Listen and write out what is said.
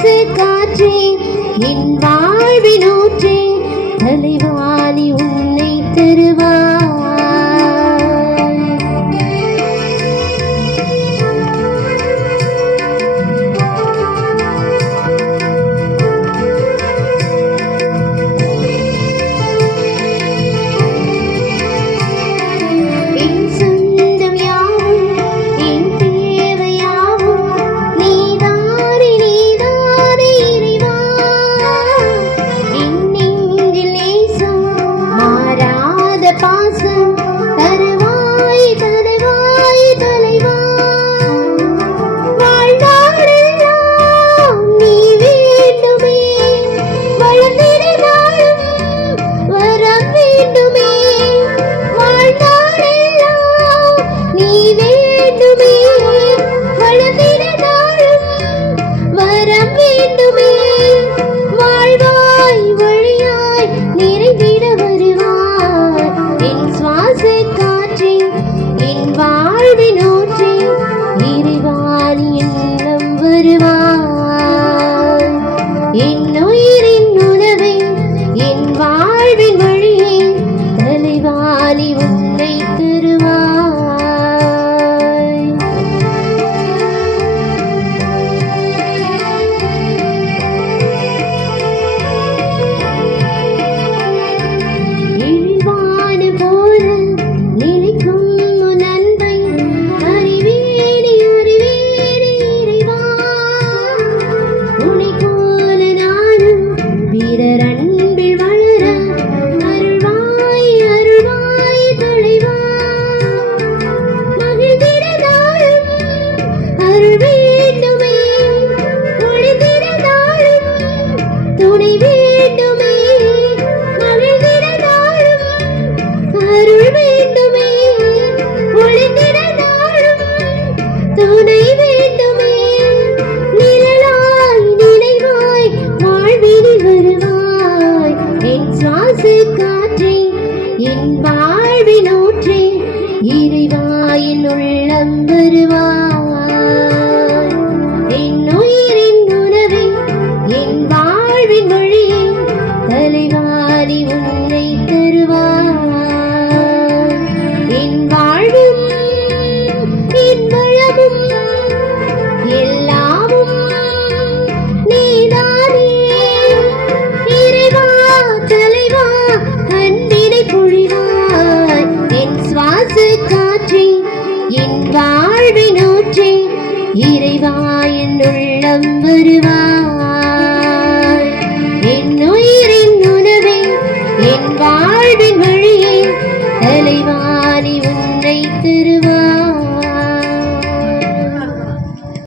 காற்றே என் வாழ்வினூற்றே தலைவர் 放弃 என் வாழ்வினூற்றே இறைவா. வாழ்வினூற்றே இறைவா என் உள்ளம் வருவாய் என் உயிரின் உணவே என் வாழ்வின் வழியே தலைவா